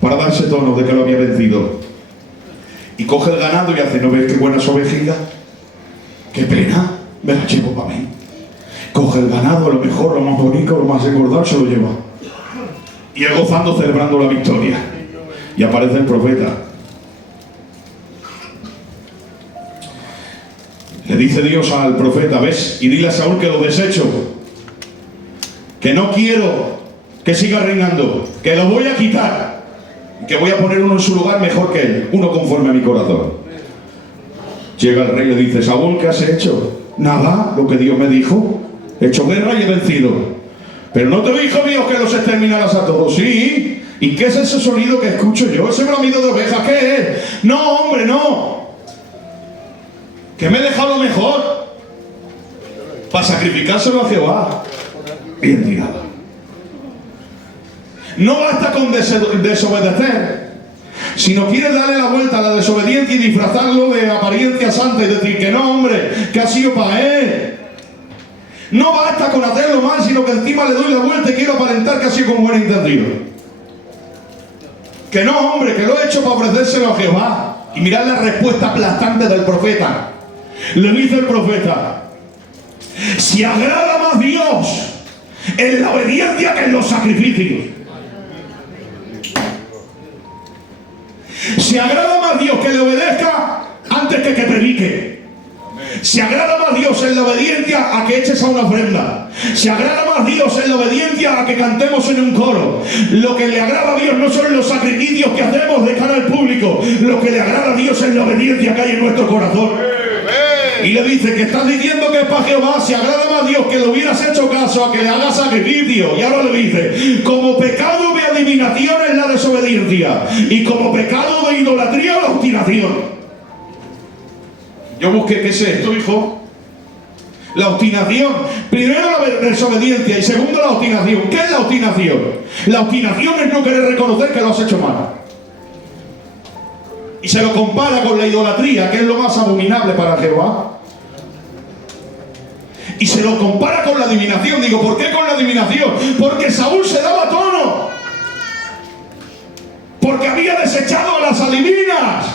para darse tono de que lo había vencido. Y coge el ganado y hace, ¿no ves qué buenas ovejitas? ¡Qué pena! Me la llevo para mí. Coge el ganado, a lo mejor, lo más bonito, lo más engordado, se lo lleva. Y él gozando, celebrando la victoria. Y aparece el profeta. Le dice Dios al profeta, ¿ves? Y dile a Saúl que lo desecho. Que no quiero que siga reinando. Que lo voy a quitar. Que voy a poner uno en su lugar mejor que él, uno conforme a mi corazón. Llega el rey y le dice, Saúl, ¿qué has hecho? Nada, lo que Dios me dijo. He hecho guerra y he vencido. Pero no te dijo Dios que los exterminaras a todos. Sí. ¿Y qué es ese sonido que escucho yo? Ese bramido de ovejas, ¿qué es? No, hombre, no. Que me he dejado lo mejor para sacrificárselo a Jehová. Bien tirado. No basta con desobedecer. Si no quieres darle la vuelta a la desobediencia y disfrazarlo de apariencia santa y decir que no, hombre, que ha sido para él. No basta con hacerlo mal, sino que encima le doy la vuelta y quiero aparentar que ha sido con buena intención. Que no, hombre, que lo he hecho para ofrecérselo a Jehová. Y mirad la respuesta aplastante del profeta. Le dice el profeta, si agrada más Dios en la obediencia que en los sacrificios. Si agrada más Dios que le obedezca antes que predique. Si agrada más Dios en la obediencia a que eches a una ofrenda. Si agrada más Dios en la obediencia a que cantemos en un coro. Lo que le agrada a Dios no son los sacrificios que hacemos de cara al público. Lo que le agrada a Dios es la obediencia que hay en nuestro corazón. Y le dice que estás diciendo que es para Jehová. Si agrada más Dios que le hubieras hecho caso a que le hagas sacrificio. Y ahora le dice, como pecado de adivinación es la desobediencia, y como pecado de idolatría la obstinación. Yo busqué qué es esto, hijo. La obstinación. Primero la desobediencia y segundo la obstinación. ¿Qué es la obstinación? La obstinación es no querer reconocer que lo has hecho mal. Y se lo compara con la idolatría, que es lo más abominable para Jehová. Y se lo compara con la adivinación. Digo, ¿por qué con la adivinación? Porque Saúl se daba tono. Porque había desechado a las adivinas.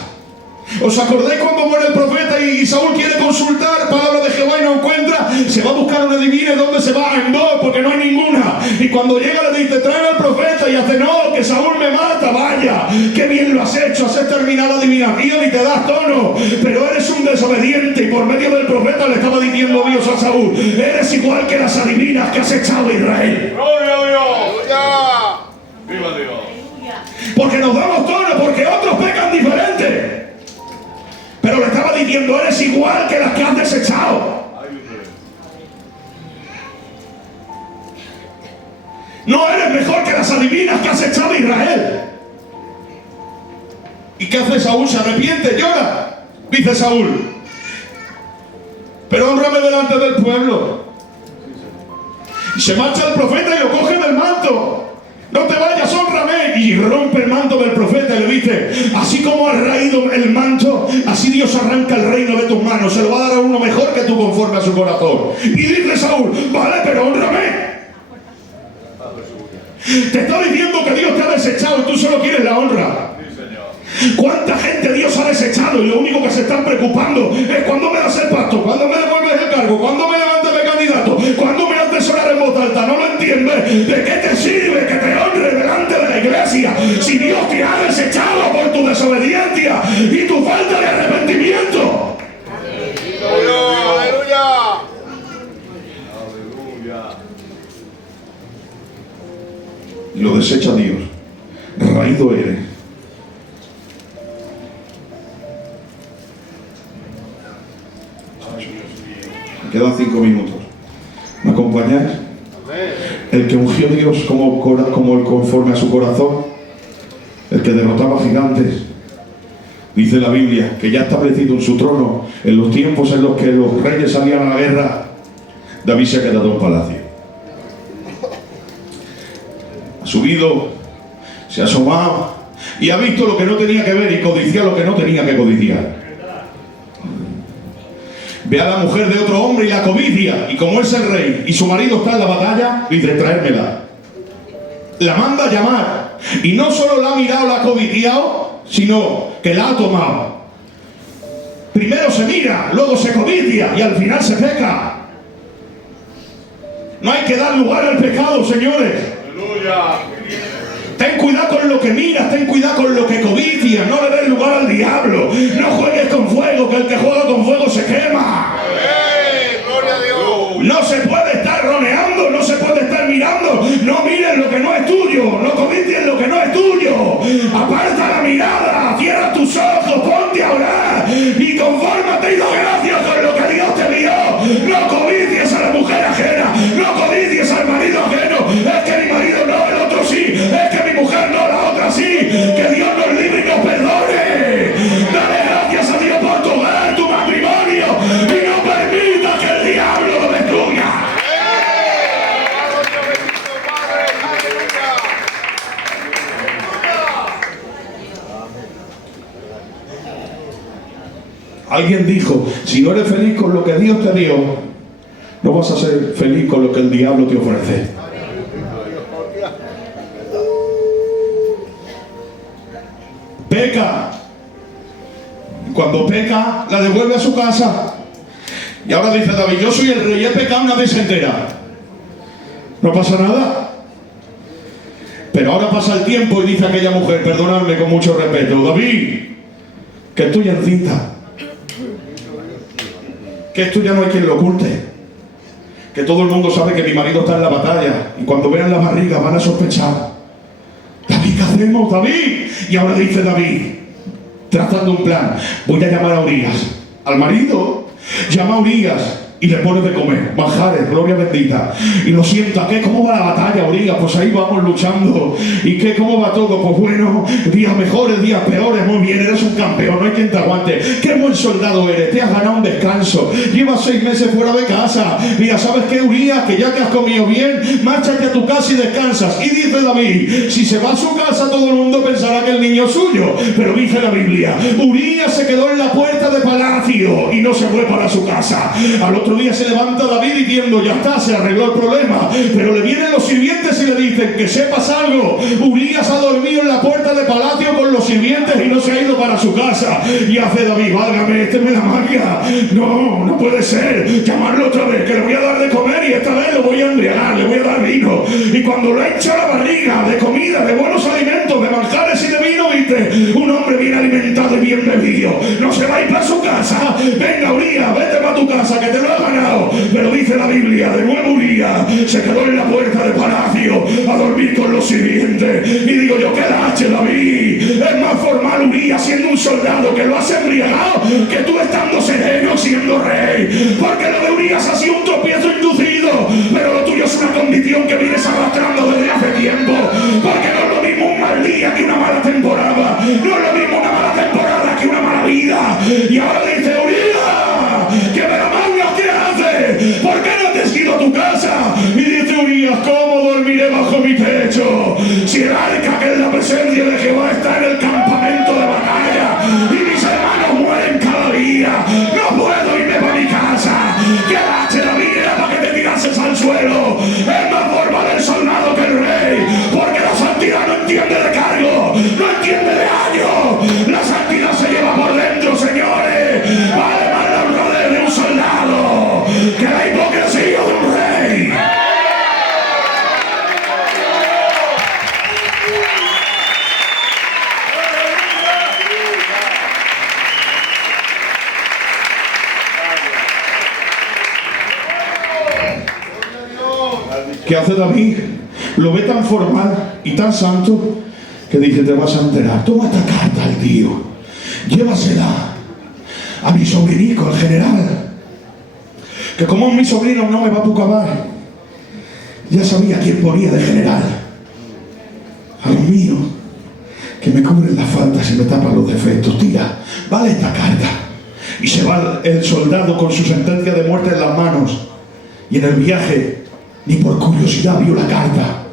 ¿Os acordáis cuando muere el profeta y Saúl quiere consultar palabra de Jehová y no encuentra? Se va a buscar una adivina. ¿Dónde se va? En dos, porque no hay ninguna. Y cuando llega le dice, trae al profeta, y hace, no, que Saúl me mata. Vaya, qué bien lo has hecho, has terminado la adivinación y te das tono. Pero eres un desobediente. Y por medio del profeta le estaba diciendo Dios a Saúl, eres igual que las adivinas que has echado a Israel. ¡Gloria a Dios! ¡Viva Dios! Porque nos damos tono, porque otros pecan diferente. Pero le estaba diciendo, eres igual que las que has desechado. No eres mejor que las adivinas que has echado a Israel. ¿Y qué hace Saúl? Se arrepiente, llora. Dice Saúl, pero hónrame delante del pueblo. Y se marcha el profeta y lo coge del manto. No te vayas, hónrame. Y rompe el manto del profeta. profeta y le dice: así como has raído el manto, así Dios arranca el reino de tus manos, se lo va a dar a uno mejor que tú conforme a su corazón. Y dice Saúl: vale, pero honrame. Te está diciendo que Dios te ha desechado y tú solo quieres la honra. ¿Cuánta gente Dios ha desechado y lo único que se están preocupando es cuándo me das el pacto, cuándo me devuelves el cargo, cuándo me levantas de candidato, cuándo me haces orar en voz alta? No lo entiendes. ¿De qué te sirve que te honre delante de la iglesia si Dios te ha desechado por tu desobediencia y tu falta de arrepentimiento? ¡Aleluya! Y lo desecha Dios. Raído eres. Me quedan 5 minutos. ¿Me acompañáis? El que ungió Dios como el conforme a su corazón, el que derrotaba gigantes, dice la Biblia que ya establecido en su trono, en los tiempos en los que los reyes salían a la guerra, David se ha quedado en palacio. Ha subido, se ha asomado y ha visto lo que no tenía que ver y codiciar lo que no tenía que codiciar. Ve a la mujer de otro hombre y la codicia, y como es el rey y su marido está en la batalla, dice: traérmela. La manda a llamar, y no solo la ha mirado, la ha codiciado, sino que la ha tomado. Primero se mira, luego se codicia y al final se peca. No hay que dar lugar al pecado, señores. ¡Aleluya! Ten cuidado con lo que miras, ten cuidado con lo que codicias, no le des lugar al diablo. No juegues con fuego, que el que juega con fuego se quema. ¡Gloria a Dios! No se puede estar roneando, no se puede estar mirando. No mires lo que no es tuyo, no codicies lo que no es tuyo. Aparta la mirada, cierra tus ojos, ponte a orar y confórmate y da gracias con lo que Dios te dio. No codicies a la mujer ajena, no codicies al marido ajeno. Es que mi marido no, el otro sí. Es que mi mujer no, la otra sí. Que Dios nos libre y nos perdone. Dale gracias a Dios por tu hogar, tu matrimonio, y no permita que el diablo lo destruya. Alguien dijo: si no eres feliz con lo que Dios te dio, no vas a ser feliz con lo que el diablo te ofrece. Peca. Cuando peca, la devuelve a su casa. Y ahora dice David: yo soy el rey, he pecado, nadie se entera. No pasa nada. Pero ahora pasa el tiempo y dice aquella mujer: perdonadme con mucho respeto, David, que estoy encinta. Que esto ya no hay quien lo oculte. Que todo el mundo sabe que mi marido está en la batalla. Y cuando vean la barriga van a sospechar. David, ¿qué hacemos, David? Y ahora dice David, trazando un plan: voy a llamar a Urías, al marido. Llama a Urías y le pone de comer manjares, gloria bendita, y lo sienta. ¿Qué? ¿Cómo va la batalla, Urías? Pues ahí vamos luchando. ¿Y qué? ¿Cómo va todo? Pues bueno, días mejores, días peores. Muy bien, eres un campeón, no hay quien te aguante. Qué buen soldado eres, te has ganado un descanso, llevas 6 meses fuera de casa. Mira, ¿sabes qué, Urías? Que ya te has comido bien, márchate a tu casa y descansas. Y dice David: si se va a su casa, todo el mundo pensará que el niño es suyo. Pero dice la Biblia: Urías se quedó en la puerta de palacio y no se fue para su casa. Al otro día se levanta David diciendo: ya está, se arregló el problema. Pero le vienen los sirvientes y le dicen: que sepas algo, Urías ha dormido en la puerta de palacio con los sirvientes y no se ha ido para su casa. Y hace David: válgame, este me la magia. No, no puede ser. Llamarlo otra vez, que le voy a dar de comer y esta vez lo voy a embriagar, le voy a dar vino. Y cuando le echa la barriga de comida, de buenos alimentos, de manjares y de vino, viste, un hombre bien alimentado y bien bebido, no se va a ir para su casa. Venga, Urías, vete para tu casa, que te lo has ganado. Pero dice la Biblia: de nuevo Urías se quedó en la puerta de palacio a dormir con los sirvientes. Y digo yo: ¿qué lache, David? Es más formal Urías siendo un soldado que lo has embriagado que tú estando sereno siendo rey. Porque lo de Urías ha sido un tropiezo inducido, pero lo tuyo es una condición que vienes arrastrando desde hace tiempo. Porque no es lo mismo un mal día que una mala temporada, no es lo mismo una mala temporada que una mala vida. Y ahora dice Urías: que me la mangas, ¿qué haces? ¿Por qué no te has ido a tu casa? Y dice Urías: ¿cómo dormiré bajo mi techo si el arca, que es la presencia de Jehová, está en el campo ¿Qué hace David? Lo ve tan formal y tan santo que dice, te vas a enterar. Toma esta carta al tío, llévasela a mi sobrinico, el general, que como es mi sobrino no me va a pucabar. Ya sabía quién ponía de general. A los míos, que me cubren las faltas y me tapan los defectos. Tira, vale esta carta. Y se va el soldado con su sentencia de muerte en las manos. Y en el viaje, ni por curiosidad vio la carta.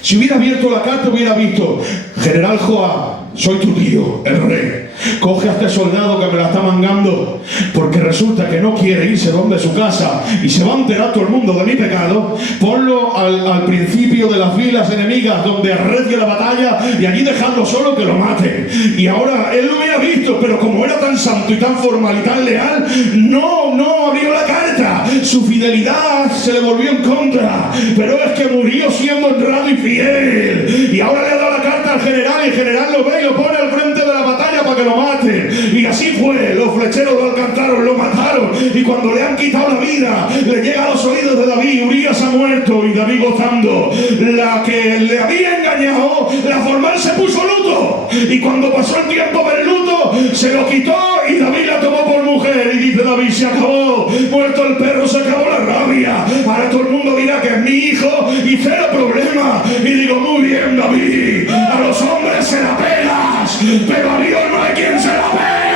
Si hubiera abierto la carta, hubiera visto: General Joab, soy tu tío, el rey. Coge a este soldado que me la está mangando, porque resulta que no quiere irse donde su casa y se va a enterar todo el mundo de mi pecado. Ponlo al principio de las filas enemigas, donde arrecia la batalla, y allí dejarlo solo, que lo maten. Y ahora él lo hubiera visto, pero como era tan santo y tan formal y tan leal, no abrió la carta. Su fidelidad se le volvió en contra, pero es que murió siendo honrado y fiel. Y ahora le ha dado la carta al general, y el general lo ve y lo pone al frente de la batalla para que lo mate. Y así fue, los flecheros lo alcanzaron, lo mataron, y cuando le han quitado la vida, le llega a los oídos de David: Urías ha muerto. Y David, gozando, la que le había engañado, la formal se puso luto, y cuando pasó el tiempo del luto, se lo quitó y David la tomó por mujer. Y dice David: se acabó, muerto el perro, se acabó la rabia. Ahora todo el mundo dirá que es mi hijo y cero problema. Y digo: muy bien, David, a los hombres se la pegas, pero a Dios no hay quien se la pegue.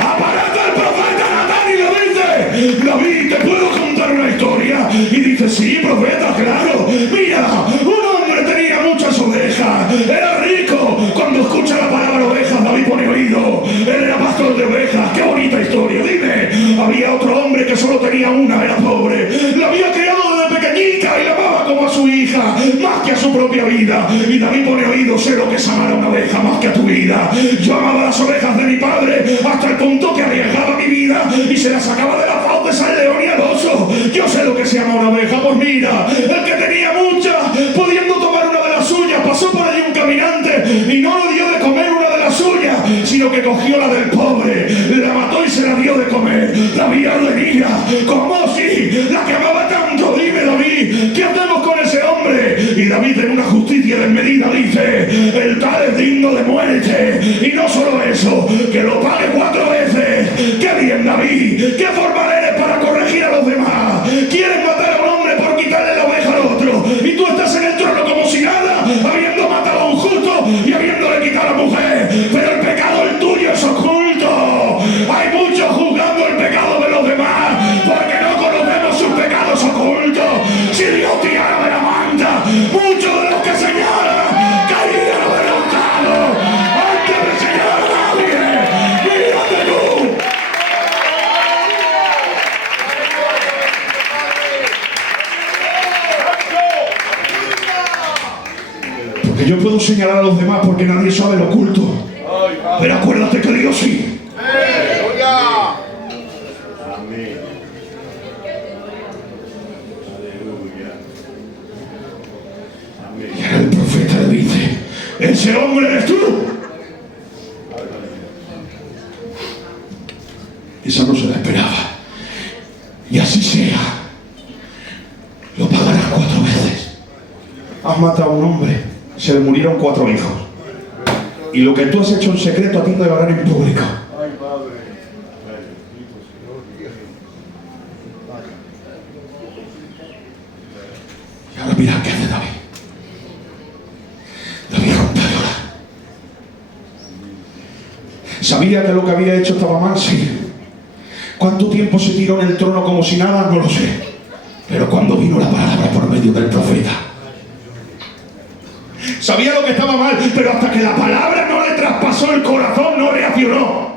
Aparece el profeta Natán y lo dice: David, ¿te puedo contar una historia? Y dice: sí, profeta, claro. Mira, un hombre tenía muchas ovejas, era rico. Cuando escucha la palabra ovejas, David pone oído. Él era pastor de ovejas. Qué bonita historia. Dime, había otro hombre que solo tenía una, era pobre. La había criado desde pequeñita y la amaba como a su hija, más que a su propia vida. Y David pone oído: sé lo que es amar a una oveja más que a tu vida. Yo amaba las ovejas de mi padre hasta el punto que arriesgaba mi vida y se las sacaba de la fauces al león y al oso. Yo sé lo que se llama una oveja. Pues mira, el que tenía muchas, pudiendo tomar una de las suyas, pasó por allí un caminante y no le dio de comer una de las suyas, sino que cogió la del pobre, la mató y se la dio de comer. David alegría: ¿cómo sí? La que amaba tanto. Dime, David, ¿qué hacemos con ese hombre? Y David, en una justicia desmedida, dice: el tal es digno de muerte. Y no solo eso, que lo pague 4 veces. ¡Qué bien, David! ¡Qué formal eres para corregir a los demás! ¿Quieres matar a un hombre por quitarle la oveja al otro? Y tú estás en el trono como si nada, habiendo matado a un justo y habiéndole quitado a la mujer. Pero el pecado, el tuyo, es oculto. Hay muchos juzgando el pecado de los demás porque no conocemos sus pecados ocultos. Si Dios tirara de la manta, muchos de los que señalan caerían avergonzados antes de señalar a nadie. ¡Mírate tú! Porque yo puedo señalar a los demás porque nadie sabe lo oculto, pero acuérdate que Dios sí. Y ahora el profeta le dice: ese hombre eres tú. Esa no se la esperaba. Y así sea, lo pagarás 4 veces. Has matado a un hombre, se le murieron 4 hijos. Y lo que tú has hecho en secreto, a ti te llevarán en público. Y ahora mira qué hace David. David rompe a llorar. ¿Sabía que lo que había hecho estaba mal? Sí. ¿Cuánto tiempo se tiró en el trono como si nada? No lo sé. Pero cuando vino la palabra por medio del profeta, sabía lo que estaba mal, pero hasta que la palabra no le traspasó el corazón, no reaccionó.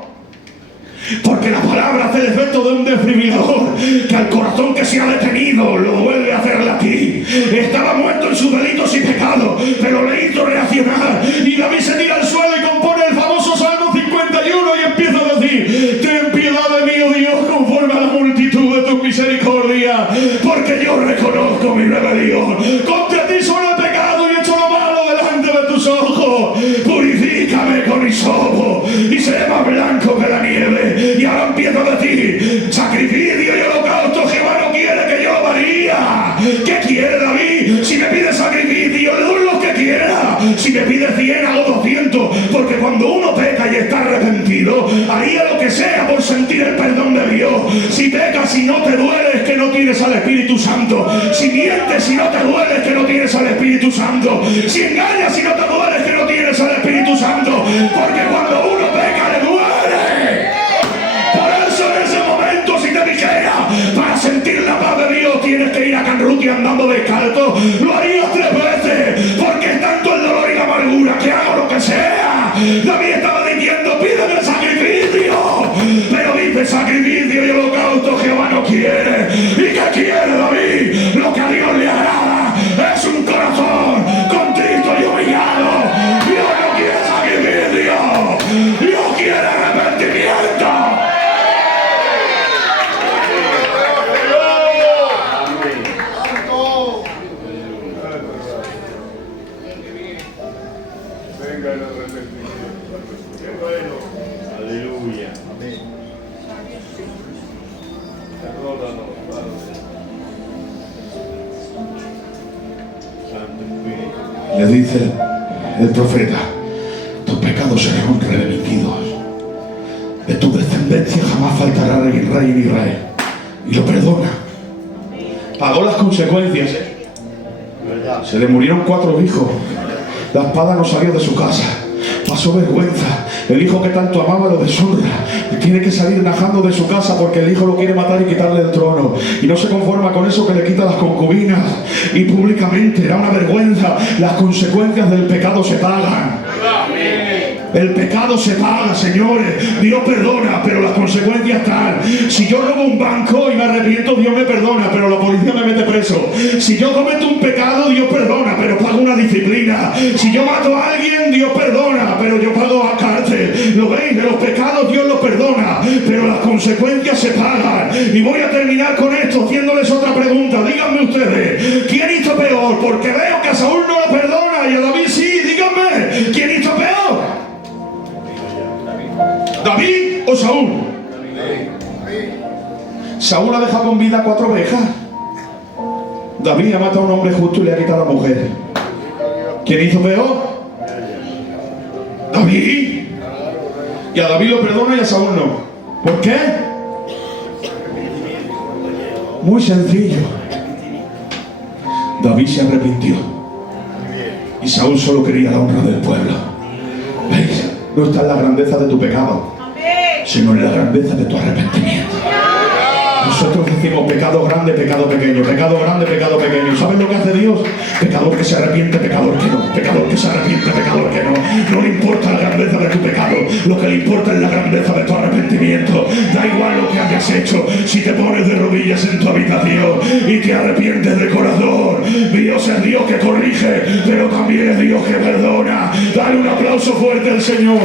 Porque la palabra hace el efecto de un desfibrilador, que al corazón que se ha detenido lo vuelve a hacer latir. Estaba muerto en sus delitos y pecados, pero le hizo reaccionar. Y David se tira al suelo y compone el famoso Salmo 51 y empieza a decir: ten piedad de mí, oh Dios, conforme a la multitud de tus misericordias, porque yo reconozco mi rebelión. Contra ti solo he pecado y he hecho lo malo delante de tus ojos. Purifícame con hisopo y seré más blanco que la nieve. Y ahora empiezo a decir: sacrificio y holocausto Jehová no quiere que yo lo haría. Si me pides 100, hago 200. Porque cuando uno peca y está arrepentido, haría lo que sea por sentir el perdón de Dios. Si pecas y no te duele, es que no tienes al Espíritu Santo. Si mientes y no te duele, es que no tienes al Espíritu Santo. Si engañas y no te duele, es que no tienes al Espíritu Santo. Porque cuando uno peca, le duele. Por eso en ese momento, si te dijera, para sentir la paz de Dios tienes que ir a Canruti andando descalzo, lo harías 3 veces. Porque es tanto el dolor y la amargura que hago lo que sea. David estaba diciendo, pídeme sacrificio. Pero dice, sacrificio y holocausto Jehová no quiere. ¿Y qué quiere David? Lo que a Dios le agrada es un corazón contrito y humillado. Dios no quiere sacrificio. Dios quiere arrepentimiento. Venga el arrepentimiento. Qué bueno. Aleluya. Amén. Perdónanos, Padre. Santo Espíritu. Le dice el profeta, tus pecados serán remitidos. De tu descendencia jamás faltará rey en Israel. Y lo perdona. Pagó las consecuencias. Se le murieron 4 hijos. La espada no salió de su casa. Pasó vergüenza. El hijo que tanto amaba lo deshonra. Tiene que salir najando de su casa porque el hijo lo quiere matar y quitarle el trono. Y no se conforma con eso, que le quita las concubinas. Y públicamente era una vergüenza. Las consecuencias del pecado se pagan. El pecado se paga, señores. Dios perdona, pero las consecuencias están. Si yo robo un banco y me arrepiento, Dios me perdona, pero la policía me mete preso. Si yo cometo un pecado, Dios perdona, pero pago una disciplina. Si yo mato a alguien, Dios perdona, pero yo pago a cárcel. ¿Lo veis? De los pecados Dios los perdona, pero las consecuencias se pagan. Y voy a terminar con esto haciéndoles otra pregunta. Díganme ustedes, ¿quién hizo peor? Porque veo que a Saúl no lo perdona y a David sí. Díganme, ¿quién hizo peor? ¿David o Saúl? Saúl ha dejado con vida 4 ovejas. David ha matado a un hombre justo y le ha quitado a la mujer. ¿Quién hizo peor? David. Y a David lo perdona y a Saúl no. ¿Por qué? Muy sencillo. David se arrepintió y Saúl solo quería la honra del pueblo. ¿Veis? No está en la grandeza de tu pecado, sino en la grandeza de tu arrepentimiento. Nosotros decimos pecado grande, pecado pequeño, pecado grande, pecado pequeño. ¿Sabes lo que hace Dios? Pecador que se arrepiente, pecador que no. Pecador que se arrepiente, pecador que no. No le importa la grandeza de tu pecado, lo que le importa es la grandeza de tu arrepentimiento. Da igual lo que hayas hecho, si te pones de rodillas en tu habitación y te arrepientes de corazón. Dios es Dios que corrige, pero también es Dios que perdona. Dale un aplauso fuerte al Señor.